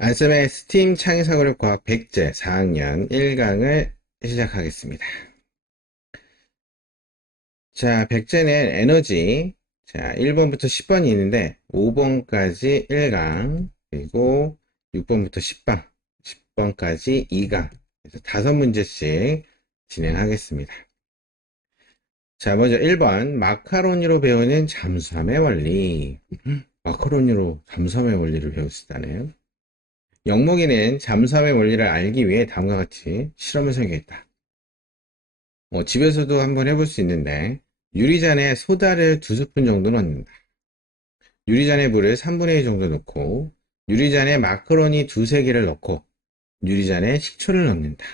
안쌤의 스팀 창의사고력 과학 백제 4학년 1강을 시작하겠습니다. 자, 백제는 에너지. 자, 1번부터 10번이 있는데 5번까지 1강, 그리고 6번부터 10번까지 2강. 그래서 5문제씩 진행하겠습니다. 자, 먼저 1번 마카로니로 배우는 잠수함의 원리. 마카로니로 잠수함의 원리를 배웠다네요. 영목이는 잠수함의 원리를 알기 위해 다음과 같이 실험을 설계했다. 집에서도 한번 해볼 수 있는데, 유리잔에 소다를 2스푼 정도 넣는다. 유리잔에 물을 3분의 2 정도 넣고, 유리잔에 마카로니 2~3개를 넣고, 유리잔에 식초를 넣는다.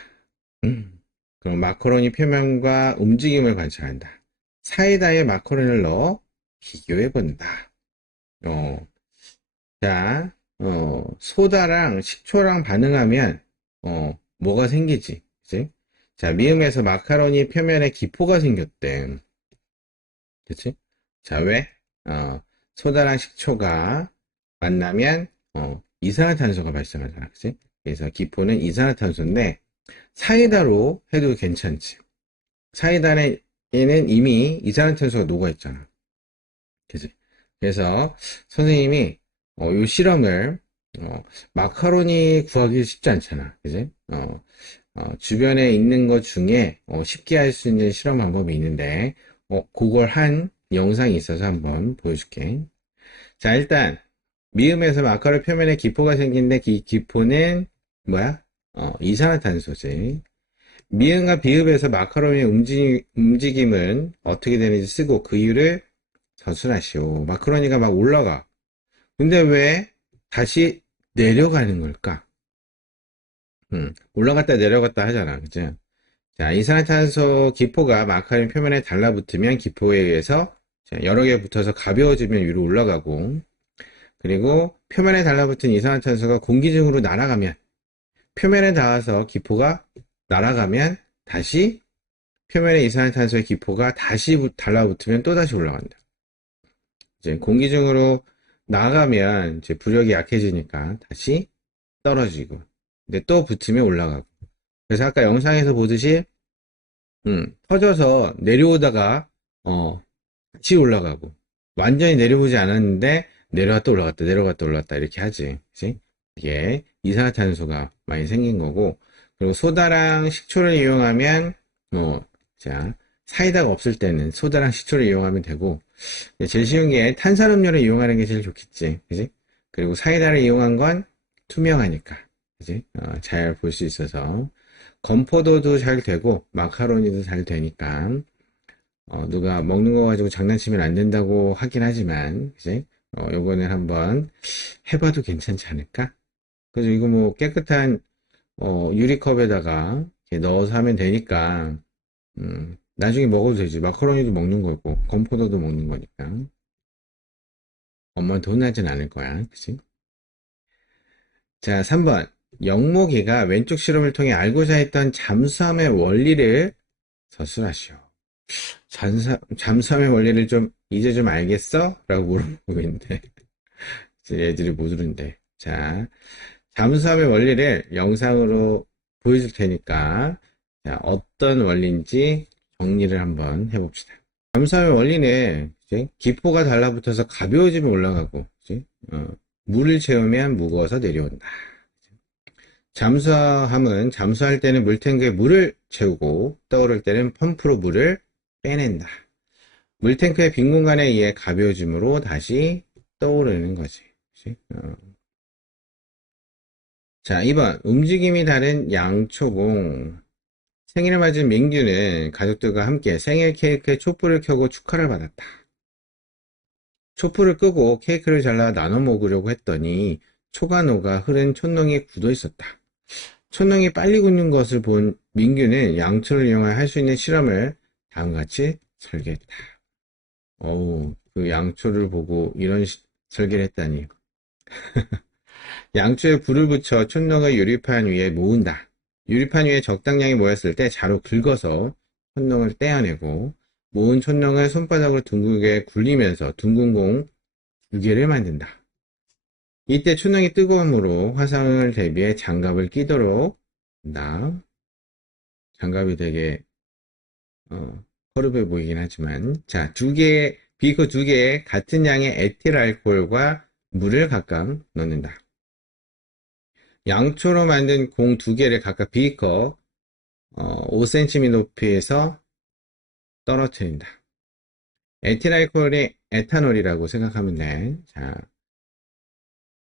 그럼 마카로니 표면과 움직임을 관찰한다. 사이다에 마카로니를 넣어 비교해본다. 어, 자, 소다랑 식초랑 반응하면, 뭐가 생기지? 그치? 자, 미음에서 마카로니 표면에 기포가 생겼대. 그치? 자, 왜? 어, 소다랑 식초가 만나면, 이산화탄소가 발생하잖아. 그치? 그래서 기포는 이산화탄소인데, 사이다로 해도 괜찮지. 사이다에는 이미 이산화탄소가 녹아있잖아. 그치? 그래서 선생님이, 이 실험을, 마카로니 구하기 쉽지 않잖아. 그지? 주변에 있는 것 중에 쉽게 할 수 있는 실험 방법이 있는데 그걸 한 영상이 있어서 한번 보여줄게. 자, 일단 미음에서 마카로 표면에 기포가 생기는데 이 기포는 뭐야? 이산화탄소지. 미음과 비읍에서 마카로니의 움직임은 어떻게 되는지 쓰고 그 이유를 서술하시오. 마카로니가 막 올라가. 근데 왜 다시 내려가는 걸까? 올라갔다 내려갔다 하잖아. 그죠? 자, 이산화탄소 기포가 마카린 표면에 달라붙으면 기포에 의해서 여러 개 붙어서 가벼워지면 위로 올라가고, 그리고 표면에 달라붙은 이산화탄소가 공기 중으로 날아가면, 표면에 닿아서 기포가 날아가면 다시 표면에 이산화탄소의 기포가 다시 달라붙으면 또다시 올라간다. 이제 공기 중으로 나가면 이제 부력이 약해지니까 다시 떨어지고, 근데 또 붙으면 올라가고. 그래서 아까 영상에서 보듯이 터져서 내려오다가 같이 올라가고 완전히 내려오지 않았는데 내려갔다 올라갔다 내려갔다 올라갔다 이렇게 하지. 그치? 이게 이산화탄소가 많이 생긴 거고, 그리고 소다랑 식초를 이용하면 자, 사이다가 없을 때는 소다랑 식초를 이용하면 되고, 제일 쉬운 게 탄산음료를 이용하는 게 제일 좋겠지. 그지? 그리고 사이다를 이용한 건 투명하니까. 그지? 잘 볼 수 있어서 건포도도 잘 되고 마카로니도 잘 되니까 누가 먹는 거 가지고 장난치면 안 된다고 하긴 하지만, 그지? 요거는 한번 해봐도 괜찮지 않을까? 그래서 이거 뭐 깨끗한 유리컵에다가 이렇게 넣어서 하면 되니까 나중에 먹어도 되지. 마카로니도 먹는 거고 건포도도 먹는 거니까 엄마한테 혼나진 않을 거야. 그치? 자, 3번. 영목이가 왼쪽 실험을 통해 알고자 했던 잠수함의 원리를 서술하시오. 잠수함의 원리를 이제 좀 알겠어? 라고 물어보고 있는데, 애들이 못 들은데. 자, 잠수함의 원리를 영상으로 보여줄 테니까, 자, 어떤 원리인지 정리를 한번 해봅시다. 잠수함의 원리는, 이제 기포가 달라붙어서 가벼워지면 올라가고, 그치? 물을 채우면 무거워서 내려온다. 잠수함은 잠수할 때는 물탱크에 물을 채우고 떠오를 때는 펌프로 물을 빼낸다. 물탱크의 빈 공간에 의해 가벼워짐으로 다시 떠오르는 거지. 그치? 자, 2번. 움직임이 다른 양초봉. 생일을 맞은 민규는 가족들과 함께 생일 케이크에 촛불을 켜고 축하를 받았다. 촛불을 끄고 케이크를 잘라 나눠 먹으려고 했더니 초가 녹아 흐른 촛농이 굳어 있었다. 촛농이 빨리 굳는 것을 본 민규는 양초를 이용해 할 수 있는 실험을 다음과 같이 설계했다. 그 양초를 보고 이런 설계를 했다니. 양초에 불을 붙여 촛농을 유리판 위에 모은다. 유리판 위에 적당량이 모였을 때 자로 긁어서 촛농을 떼어내고 모은 촛농을 손바닥으로 둥글게 굴리면서 둥근 공 2개를 만든다. 이때 초능이 뜨거움으로 화상을 대비해 장갑을 끼도록 한다. 장갑이 되게 허름해 보이긴 하지만, 자, 비커 두 개에 같은 양의 에틸 알코올과 물을 각각 넣는다. 양초로 만든 공 두 개를 각각 비커 5cm 높이에서 떨어뜨린다. 에틸 알코올이 에탄올이라고 생각하면 돼. 자,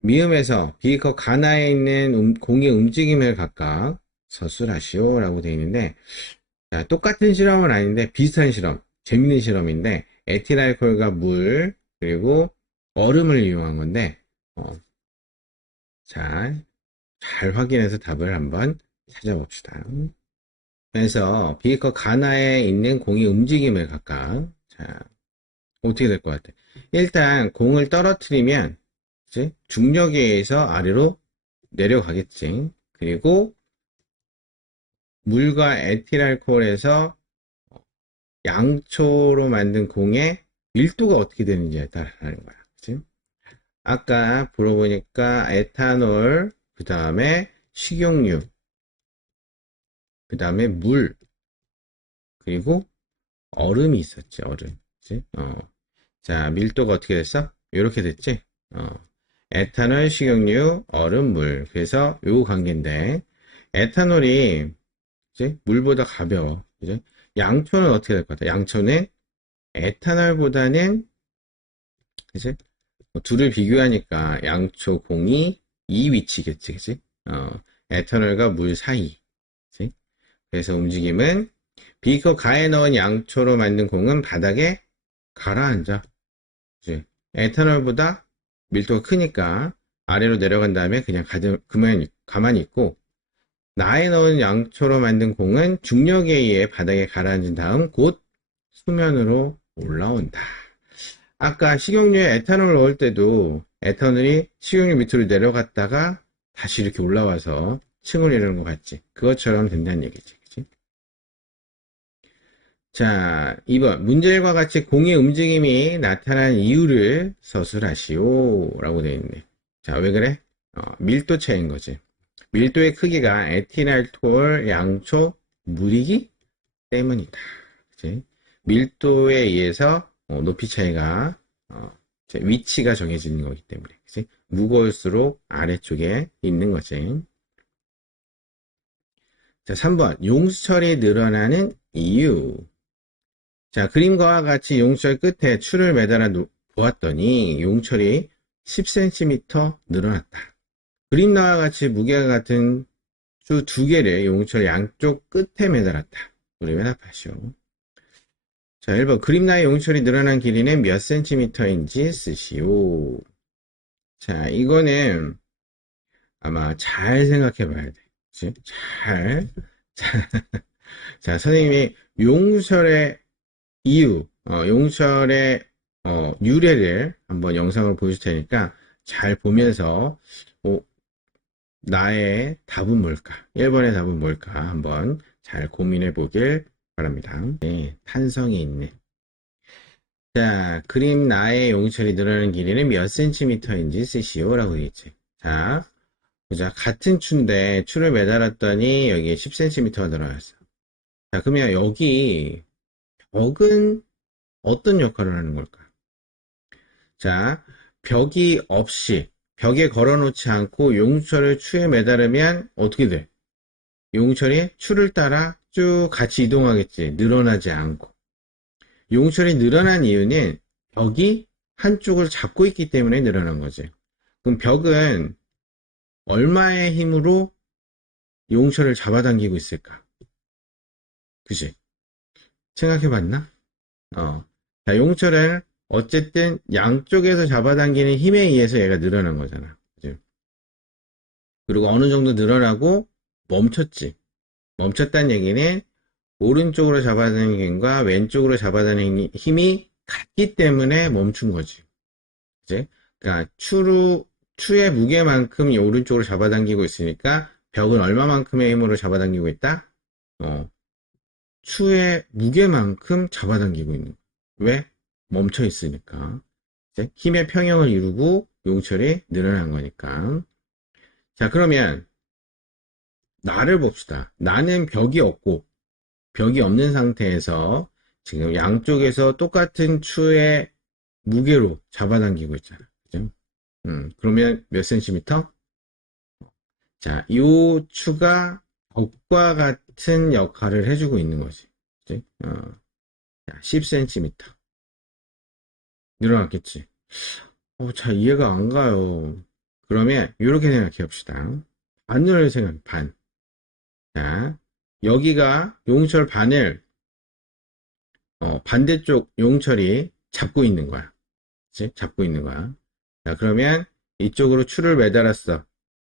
미음에서 비커 가나에 있는 공의 움직임을 각각 서술하시오 라고 되어 있는데, 자, 똑같은 실험은 아닌데 비슷한 실험, 재밌는 실험인데 에틸알코올과 물 그리고 얼음을 이용한 건데 자, 잘 확인해서 답을 한번 찾아봅시다. 그래서 비커 가나에 있는 공의 움직임을 각각, 자, 어떻게 될 것 같아? 일단 공을 떨어뜨리면 그치? 중력에 의해서 아래로 내려가겠지. 그리고 물과 에틸알코올에서 양초로 만든 공의 밀도가 어떻게 되는지에 따라 다른 거야. 그치? 아까 물어보니까 에탄올, 그 다음에 식용유, 그 다음에 물, 그리고 얼음이 있었지, 얼음. 그치? 자, 밀도가 어떻게 됐어? 이렇게 됐지? 에탄올, 식용유, 얼음, 물. 그래서 요 관계인데, 에탄올이, 그치? 물보다 가벼워. 그치? 양초는 어떻게 될 것 같아? 양초는 에탄올보다는, 그치? 둘을 비교하니까 양초 공이 이 위치겠지, 그치? 에탄올과 물 사이. 그치? 그래서 움직임은 비커 가에 넣은 양초로 만든 공은 바닥에 가라앉아. 그치? 에탄올보다 밀도가 크니까 아래로 내려간 다음에 그냥 가만히 있고, 나에 넣은 양초로 만든 공은 중력에 의해 바닥에 가라앉은 다음 곧 수면으로 올라온다. 아까 식용유에 에탄올 넣을 때도 에탄올이 식용유 밑으로 내려갔다가 다시 이렇게 올라와서 층을 이루는 것 같지? 그것처럼 된다는 얘기지. 그치? 자, 2번. 문제과 같이 공의 움직임이 나타난 이유를 서술하시오. 라고 되어 있네. 자, 왜 그래? 밀도 차이인 거지. 밀도의 크기가 에틸알코올, 양초, 물이기 때문이다. 그치? 밀도에 의해서 높이 차이가 위치가 정해지는 거기 때문에 그치? 무거울수록 아래쪽에 있는 거지. 자, 3번 용수철이 늘어나는 이유. 자, 그림과 같이 용수철 끝에 추를 매달아 보았더니 용철이 10cm 늘어났다. 그림과 같이 무게가 같은 추 두 개를 용철 양쪽 끝에 매달았다. 그러면 답하시오. 자, 1번 그림나의 용철이 늘어난 길이는 몇 센티미터인지 쓰시오. 자, 이거는 아마 잘 생각해 봐야 돼. 그치? 잘. 자, 자, 선생님이 용철의 이유, 용철의 유래를 한번 영상을 보여줄 테니까 잘 보면서 나의 답은 뭘까? 1번의 답은 뭘까? 한번 잘 고민해 보길 바랍니다. 네, 탄성이 있네. 자, 그림 나의 용철이 늘어나는 길이는 몇 센티미터인지 쓰시오 라고 되어있지. 자, 보자. 같은 추인데 추를 매달았더니 여기에 10cm가 늘어났어. 자, 그러면 여기 벽은 어떤 역할을 하는 걸까? 자, 벽에 걸어놓지 않고 용철을 추에 매달으면 어떻게 돼? 용철이 추를 따라 쭉 같이 이동하겠지. 늘어나지 않고. 용철이 늘어난 이유는 벽이 한쪽을 잡고 있기 때문에 늘어난 거지. 그럼 벽은 얼마의 힘으로 용철을 잡아당기고 있을까? 그지? 생각해 봤나? 자, 용철은 어쨌든 양쪽에서 잡아당기는 힘에 의해서 얘가 늘어난 거잖아. 그지? 그리고 어느 정도 늘어나고 멈췄지. 멈췄다는 얘기는 오른쪽으로 잡아당기는 힘과 왼쪽으로 잡아당기는 힘이 같기 때문에 멈춘 거지. 그치? 그러니까 추의 무게만큼 이 오른쪽으로 잡아당기고 있으니까 벽은 얼마만큼의 힘으로 잡아당기고 있다? 추의 무게만큼 잡아당기고 있는 거야. 왜? 멈춰 있으니까. 힘의 평형을 이루고 용철이 늘어난 거니까. 자, 그러면 나를 봅시다. 나는 벽이 없고 벽이 없는 상태에서 지금 양쪽에서 똑같은 추의 무게로 잡아당기고 있잖아. 그죠? 그러면 몇 센티미터? 자, 이 추가 벽과 같은 역할을 해주고 있는 거지. 그치? 자, 10cm. 늘어났겠지. 잘 이해가 안 가요. 그러면 이렇게 생각해 봅시다. 반을 생각, 반. 자, 여기가 용철 반을 반대쪽 용철이 잡고 있는 거야. 그치? 잡고 있는 거야. 자, 그러면 이쪽으로 추를 매달았어.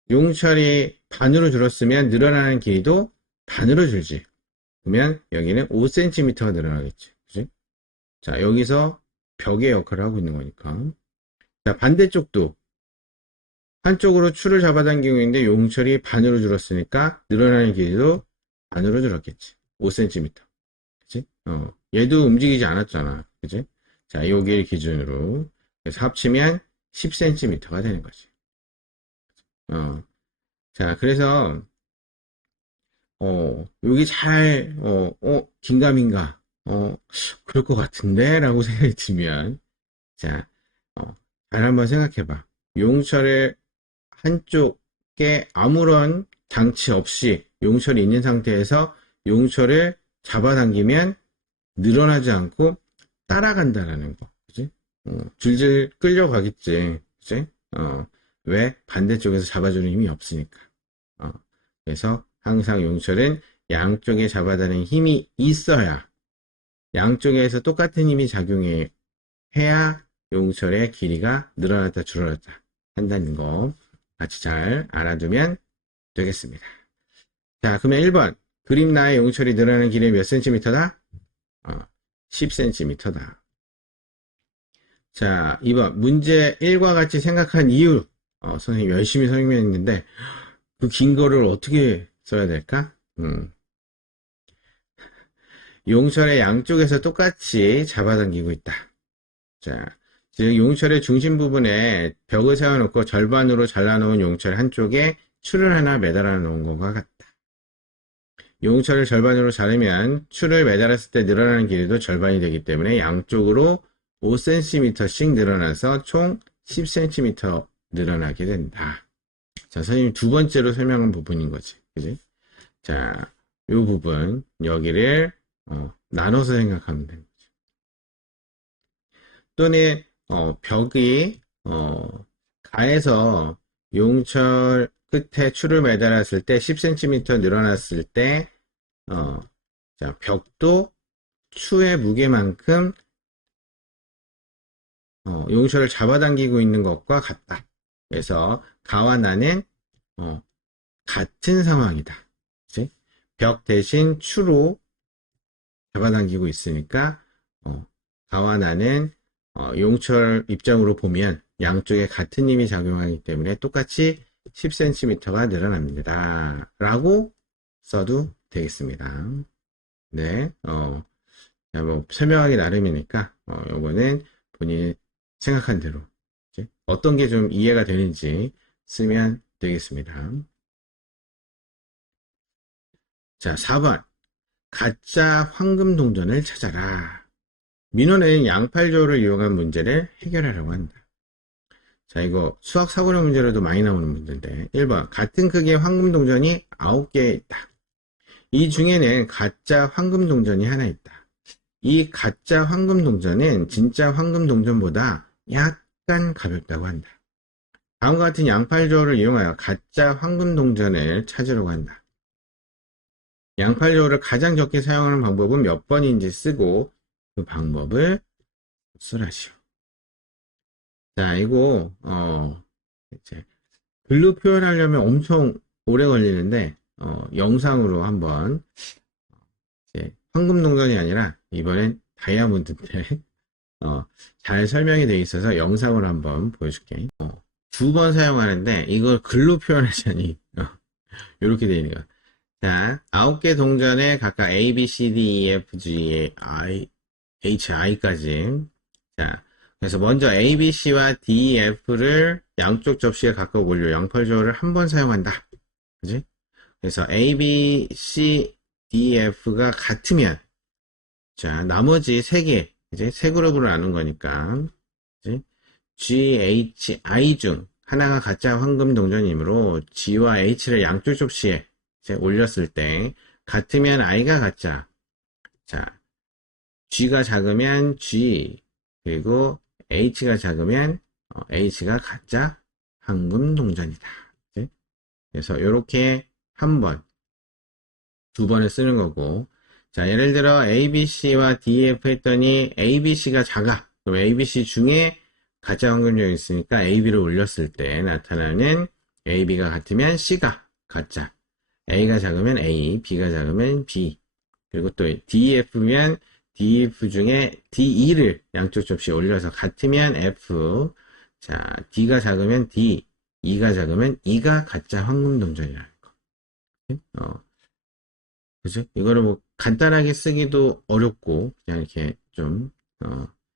용철이 반으로 줄었으면 늘어나는 길이도 반으로 줄지. 그러면 여기는 5cm가 늘어나겠지. 그치? 자, 여기서 벽의 역할을 하고 있는 거니까. 자, 반대쪽도 한쪽으로 추를 잡아당기고 있는데 용철이 반으로 줄었으니까 늘어나는 길이도 반으로 줄었겠지. 5cm. 그치? 얘도 움직이지 않았잖아. 그치? 자, 여기를 기준으로. 그래서 합치면 10cm가 되는 거지. 자, 그래서, 여기 잘, 긴가민가, 그럴 것 같은데? 라고 생각이 들면, 자, 잘 한번 생각해봐. 용철의 한쪽에 아무런 장치 없이 용철이 있는 상태에서 용철을 잡아당기면 늘어나지 않고 따라간다라는 거. 그지? 줄줄 끌려가겠지. 그지? 왜? 반대쪽에서 잡아주는 힘이 없으니까. 그래서 항상 용철은 양쪽에 잡아다니는 힘이 있어야 양쪽에서 똑같은 힘이 작용해야 용철의 길이가 늘어났다 줄어났다 한다는 거 같이 잘 알아두면 되겠습니다. 자, 그러면 1번 그림 나의 용철이 늘어나는 길이 몇 cm다? 10cm다. 자, 2번 문제 1과 같이 생각한 이유. 선생님 열심히 설명했는데 그 긴 거를 어떻게 써야 될까? 용철의 양쪽에서 똑같이 잡아당기고 있다. 자, 즉 용철의 중심 부분에 벽을 세워놓고 절반으로 잘라놓은 용철 한쪽에 추를 하나 매달아 놓은 것과 같다. 용철을 절반으로 자르면 추를 매달았을 때 늘어나는 길이도 절반이 되기 때문에 양쪽으로 5cm씩 늘어나서 총 10cm 늘어나게 된다. 자, 선생님 두 번째로 설명한 부분인 거지. 그지? 자, 이 부분, 여기를, 나눠서 생각하면 되는 거죠. 또는, 벽이, 가에서 용철 끝에 추를 매달았을 때 10cm 늘어났을 때, 자, 벽도 추의 무게만큼, 용철을 잡아당기고 있는 것과 같다. 그래서 가와 나는 같은 상황이다. 그치? 벽 대신 추로 잡아당기고 있으니까 가와 나는 용철 입장으로 보면 양쪽에 같은 힘이 작용하기 때문에 똑같이 10cm가 늘어납니다. 라고 써도 되겠습니다. 네, 뭐 설명하기 나름이니까 요거는 본인이 생각한 대로 어떤 게 좀 이해가 되는지 쓰면 되겠습니다. 자, 4번. 가짜 황금 동전을 찾아라. 민호는 양팔조를 이용한 문제를 해결하려고 한다. 자, 이거 수학 사고력 문제로도 많이 나오는 문제인데 1번. 같은 크기의 황금 동전이 9개 있다. 이 중에는 가짜 황금 동전이 하나 있다. 이 가짜 황금 동전은 진짜 황금 동전보다 약간 가볍다고 한다. 다음과 같은 양팔조를 이용하여 가짜 황금 동전을 찾으려고 한다. 양팔조를 가장 적게 사용하는 방법은 몇 번인지 쓰고 그 방법을 쓰라시오. 자, 이거 이제 글로 표현하려면 엄청 오래 걸리는데 영상으로 한번 이제 황금 동전이 아니라 이번엔 다이아몬드인데 잘 설명이 되어 있어서 영상으로 한번 보여줄게. 두 번 사용하는데 이걸 글로 표현하자니 이렇게 되어 있는 거야. 자, 9개 동전에 각각 A, B, C, D, E, F, G, I, H, I까지. 자, 그래서 먼저 A, B, C와 D, E, F를 양쪽 접시에 각각 올려 080을 한 번 사용한다. 그지? 그래서 A, B, C, D, F가 같으면, 자, 나머지 세 개, 이제 세 그룹으로 나눈 거니까, 그지? G, H, I 중 하나가 가짜 황금 동전이므로 G와 H를 양쪽 접시에 이제 올렸을 때, 같으면 I가 가짜. 자, G가 작으면 G, 그리고 H가 작으면 H가 가짜 황금 동전이다. 그지? 그래서 이렇게 한 번, 두 번을 쓰는 거고, 자, 예를 들어 ABC와 DF 했더니 ABC가 작아. 그럼 ABC 중에 가짜 황금종이 있으니까 AB를 올렸을 때 나타나는 AB가 같으면 C가 가짜. A가 작으면 A, B가 작으면 B. 그리고 또 DF면 DF 중에 DE를 양쪽 접시에 올려서 같으면 F. 자, D가 작으면 D, E가 작으면 E가 가짜 황금동전이라는 거. 그죠? 이거를 뭐 간단하게 쓰기도 어렵고 그냥 이렇게 좀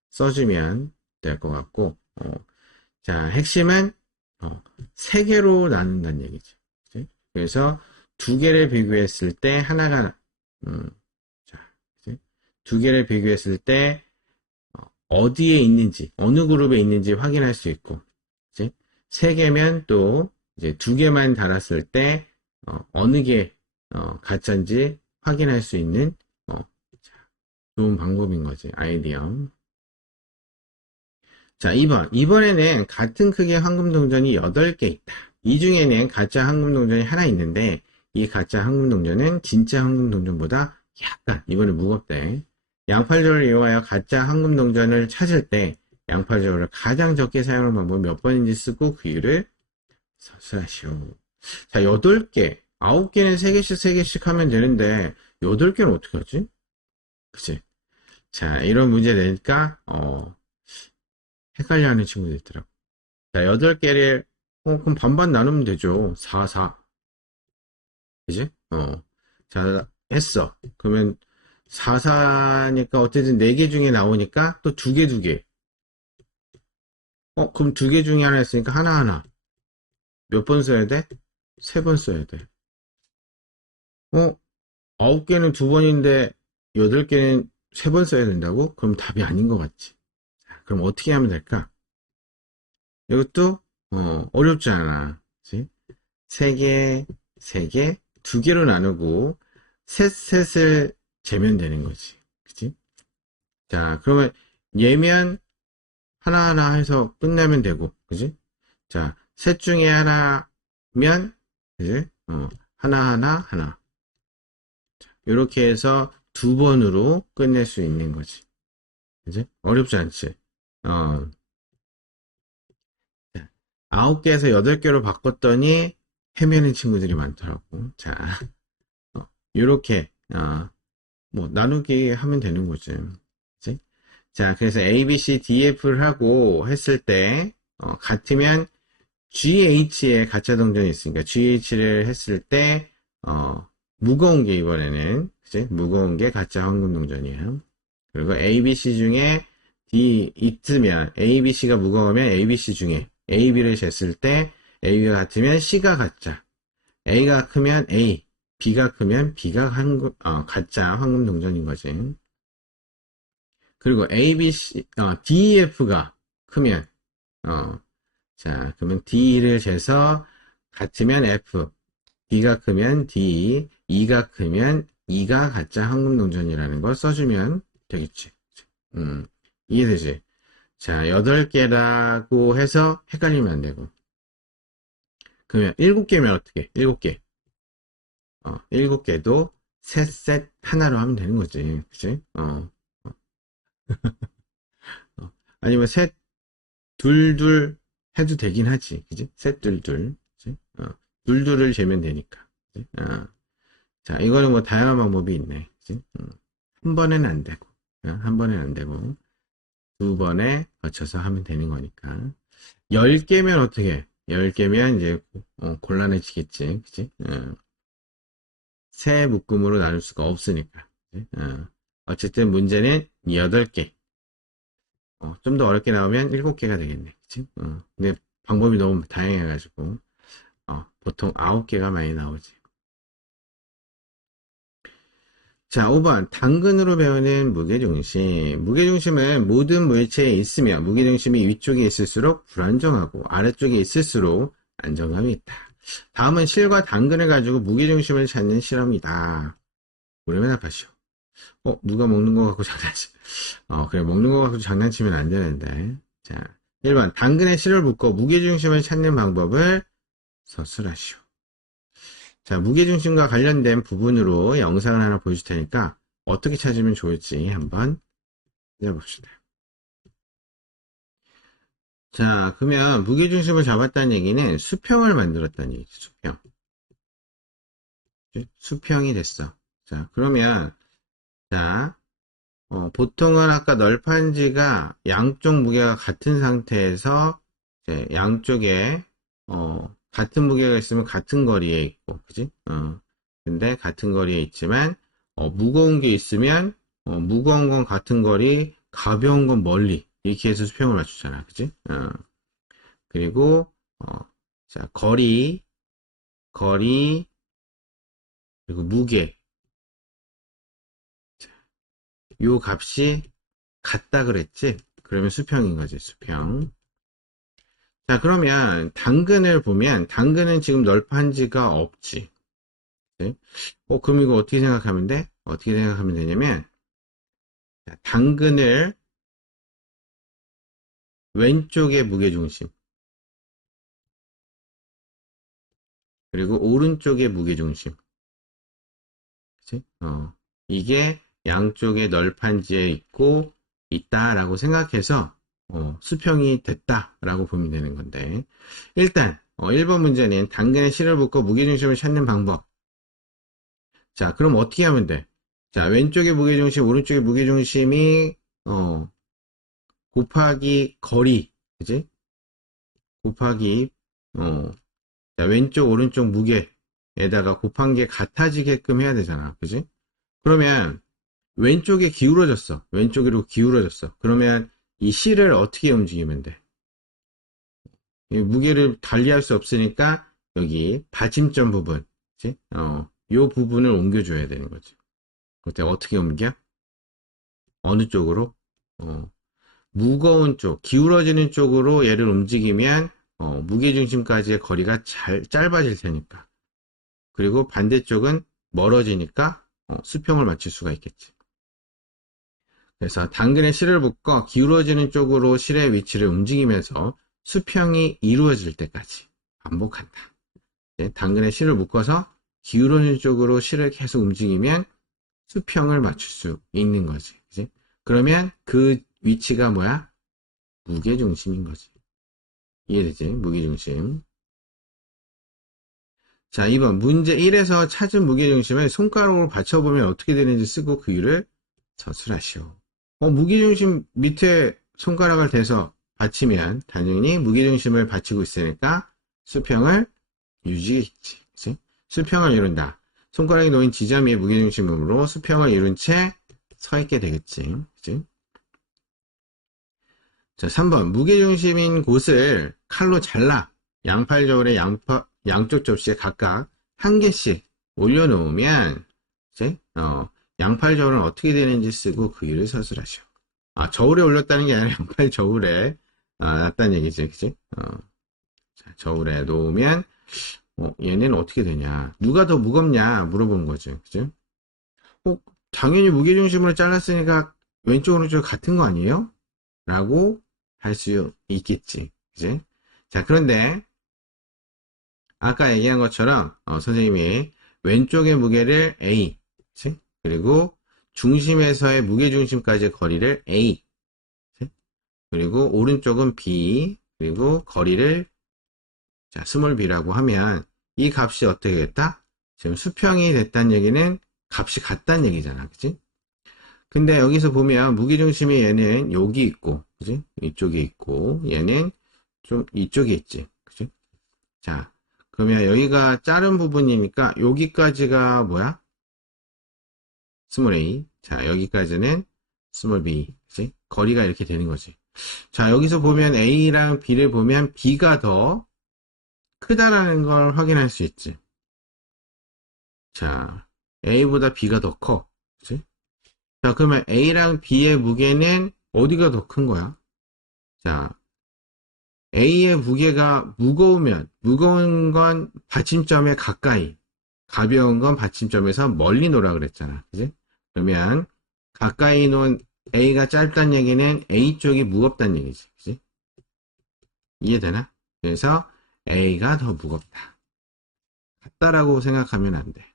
써주면 될 것 같고 자 핵심은 세 개로 나눈다는 얘기죠. 그치? 그래서 두 개를 비교했을 때 하나가 자 그치? 두 개를 비교했을 때 어디에 있는지 어느 그룹에 있는지 확인할 수 있고 그치? 세 개면 또 이제 두 개만 달았을 때 어느 게 가짜인지 확인할 수 있는 좋은 방법인 거지. 아이디어. 자, 2번. 이번에는 같은 크기의 황금동전이 8개 있다. 이 중에는 가짜 황금동전이 하나 있는데 이 가짜 황금동전은 진짜 황금동전보다 약간 이번에 무겁대. 양팔절을 이용하여 가짜 황금동전을 찾을 때 양팔절을 가장 적게 사용하는 방법 몇 번인지 쓰고 그 이유를 서술하시오. 자, 8개. 9개는 3개씩 하면 되는데 8개는 어떻게 하지? 그치? 자, 이런 문제 내니까 헷갈려하는 친구들 있더라고. 자, 8개를 그럼 반반 나누면 되죠. 4, 4. 그지? 자, 했어. 그러면 4, 4니까 어쨌든 4개 중에 나오니까 또 2개, 2개. 그럼 2개 중에 하나 했으니까 하나하나. 몇 번 써야 돼? 3번 써야 돼. 9개는 2번인데 8개는 3번 써야 된다고? 그럼 답이 아닌 것 같지. 자, 그럼 어떻게 하면 될까? 이것도 어렵지 않아. 그치? 3개, 3개, 2개로 나누고 셋을 재면 되는 거지. 그치? 자, 그러면 얘면 하나하나 해서 끝내면 되고, 그지? 자, 셋 중에 하나면, 그지? 하나하나, 하나. 이렇게 해서 2번으로 끝낼 수 있는 거지. 그지? 어렵지 않지? 9개에서 8개로 바꿨더니 헤매는 친구들이 많더라고. 자, 이렇게 뭐 나누기 하면 되는 거지. 그치? 자, 그래서 A, B, C, D, F를 하고 했을 때 같으면 GH에 가짜 동전이 있으니까 GH를 했을 때 무거운 게 이번에는 그치? 무거운 게 가짜 황금 동전이에요. 그리고 A, B, C 중에 D 있으면 A, B, C가 무거우면 A, B, C 중에 A, B를 쟀을 때 A가 같으면 C가 가짜, A가 크면 A, B가 크면 B가 가짜 황금 동전인 거지. 그리고 A, B, C, D, F가 크면 자 그러면 D를 재서 같으면 F, D가 크면 D, E가 크면 E가 가짜 황금 동전이라는 걸 써주면 되겠지. 이해되지? 자, 8개라고 해서 헷갈리면 안 되고. 그러면 7개면 어떻게? 7개. 7개도 셋 하나로 하면 되는 거지. 그치? 아니면 셋, 둘 해도 되긴 하지. 그치? 셋, 둘. 그치? 둘을 재면 되니까. 그치? 자, 이거는 뭐 다양한 방법이 있네. 그치? 한 번에는 안 되고. 한 번에는 안 되고. 2번에 거쳐서 하면 되는 거니까. 10개면 어떻게 해? 10개면 이제 곤란해지겠지. 그치? 세 묶음으로 나눌 수가 없으니까. 어쨌든 문제는 8개. 좀 더 어렵게 나오면 7개가 되겠네. 그치? 근데 방법이 너무 다양해가지고, 보통 9개가 많이 나오지. 자, 5번. 당근으로 배우는 무게중심. 무게중심은 모든 물체에 있으며 무게중심이 위쪽에 있을수록 불안정하고 아래쪽에 있을수록 안정감이 있다. 다음은 실과 당근을 가지고 무게중심을 찾는 실험이다. 오래면 아파시오. 누가 먹는 거 갖고 장난치. 그래, 먹는 거 갖고 장난치면 안 되는데. 자, 1번. 당근에 실을 묶어 무게중심을 찾는 방법을 서술하시오. 자, 무게중심과 관련된 부분으로 영상을 하나 보여줄 테니까 어떻게 찾으면 좋을지 한번 해봅시다. 자, 그러면 무게중심을 잡았다는 얘기는 수평을 만들었다는 얘기죠. 수평. 수평이 됐어. 자, 그러면 자, 보통은 아까 널판지가 양쪽 무게가 같은 상태에서 이제 양쪽에 같은 무게가 있으면 같은 거리에 있고, 그지? 근데 같은 거리에 있지만 무거운 게 있으면 무거운 건 같은 거리, 가벼운 건 멀리 이렇게 해서 수평을 맞추잖아, 그지? 그리고 자, 거리 그리고 무게 요 값이 같다 그랬지? 그러면 수평인 거지, 수평. 자, 그러면 당근을 보면 당근은 지금 널판지가 없지. 네? 그럼 이거 어떻게 생각하면 돼? 어떻게 생각하면 되냐면 당근을 왼쪽에 무게중심 그리고 오른쪽에 무게중심 그치? 이게 양쪽에 널판지에 있고 있다라고 생각해서 수평이 됐다라고 보면 되는 건데 일단 1번 문제는 당근에 실을 묶어 무게중심을 찾는 방법. 자, 그럼 어떻게 하면 돼? 자, 왼쪽에 무게중심, 오른쪽에 무게중심이 곱하기 거리, 그지? 곱하기 자, 왼쪽 오른쪽 무게에다가 곱한 게 같아지게끔 해야 되잖아, 그지? 그러면 왼쪽에 기울어졌어. 왼쪽으로 기울어졌어. 그러면 이 실을 어떻게 움직이면 돼? 이 무게를 달리할 수 없으니까 여기 받침점 부분, 그치? 요 부분을 옮겨줘야 되는 거지. 그때 어떻게 옮겨? 어느 쪽으로? 무거운 쪽, 기울어지는 쪽으로 얘를 움직이면 무게중심까지의 거리가 짧아질 테니까. 그리고 반대쪽은 멀어지니까 수평을 맞출 수가 있겠지. 그래서 당근에 실을 묶어 기울어지는 쪽으로 실의 위치를 움직이면서 수평이 이루어질 때까지 반복한다. 당근에 실을 묶어서 기울어지는 쪽으로 실을 계속 움직이면 수평을 맞출 수 있는 거지. 그치? 그러면 그 위치가 뭐야? 무게중심인 거지. 이해되지? 무게중심. 자, 2번. 문제 1에서 찾은 무게중심을 손가락으로 받쳐보면 어떻게 되는지 쓰고 그 이유를 서술하시오. 무게중심 밑에 손가락을 대서 받치면 당연히 무게중심을 받치고 있으니까 수평을 유지했지. 그치? 수평을 이룬다. 손가락이 놓인 지점이 무게중심으로 수평을 이룬 채 서 있게 되겠지. 그치? 자, 3번. 무게중심인 곳을 칼로 잘라 양팔 저울에 양쪽 접시에 각각 한 개씩 올려놓으면, 이제, 양팔 저울은 어떻게 되는지 쓰고 그 이유를 서술하시오. 저울에 올렸다는 게 아니라 양팔 저울에 놨다는 얘기지, 그치? 자, 저울에 놓으면, 얘는 어떻게 되냐. 누가 더 무겁냐 물어본 거지, 그치? 당연히 무게중심으로 잘랐으니까 왼쪽 오른쪽 같은 거 아니에요? 라고 할 수 있겠지. 그지? 자, 그런데 아까 얘기한 것처럼 선생님이 왼쪽의 무게를 A, 그치? 그리고 중심에서의 무게중심까지의 거리를 A, 그치? 그리고 오른쪽은 B, 그리고 거리를 자, 스몰 b라고 하면 이 값이 어떻게 됐다? 지금 수평이 됐다는 얘기는 값이 같다는 얘기잖아. 그치? 근데 여기서 보면 무게중심이 얘는 여기 있고, 그지? 이쪽에 있고, 얘는 좀 이쪽에 있지. 그지? 자, 그러면 여기가 자른 부분이니까 여기까지가 뭐야? 스몰 a. 자, 여기까지는 스몰 b. 그지? 거리가 이렇게 되는 거지. 자, 여기서 보면 A랑 B를 보면 B가 더 크다라는 걸 확인할 수 있지. 자, A보다 B가 더 커. 그치? 자, 그러면 A랑 B의 무게는 어디가 더 큰 거야? 자, A의 무게가 무거운 건 받침점에 가까이, 가벼운 건 받침점에서 멀리 놓으라 그랬잖아. 그지? 그러면 가까이 놓은 A가 짧다는 얘기는 A 쪽이 무겁다는 얘기지. 그지? 이해되나? 그래서 A가 더 무겁다. 같다라고 생각하면 안 돼.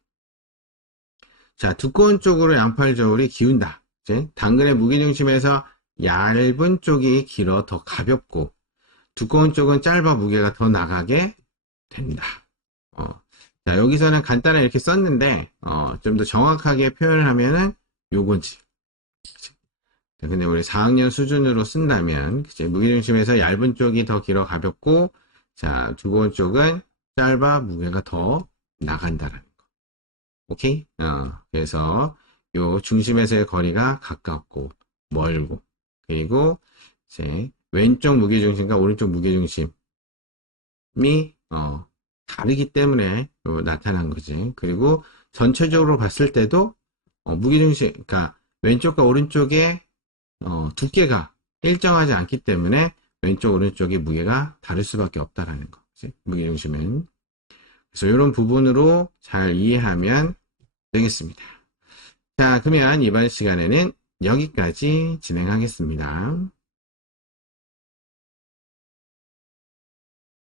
자, 두꺼운 쪽으로 양팔 저울이 기운다. 그치? 당근의 무게중심에서 얇은 쪽이 길어 더 가볍고, 두꺼운 쪽은 짧아 무게가 더 나가게 된다. 자, 여기서는 간단하게 이렇게 썼는데, 좀 더 정확하게 표현을 하면은 요거지. 그치? 자, 근데 우리 4학년 수준으로 쓴다면, 그치? 무게중심에서 얇은 쪽이 더 길어 가볍고, 자, 두꺼운 쪽은 짧아 무게가 더 나간다라는 거. 오케이? 그래서 요 중심에서의 거리가 가깝고 멀고, 그리고 이제 왼쪽 무게중심과 오른쪽 무게중심이 다르기 때문에 나타난 거지. 그리고 전체적으로 봤을 때도 무게중심, 그러니까 왼쪽과 오른쪽의 두께가 일정하지 않기 때문에 왼쪽 오른쪽의 무게가 다를 수밖에 없다라는 거. 그치? 무게중심은. 그래서 이런 부분으로 잘 이해하면 되겠습니다. 자, 그러면 이번 시간에는 여기까지 진행하겠습니다.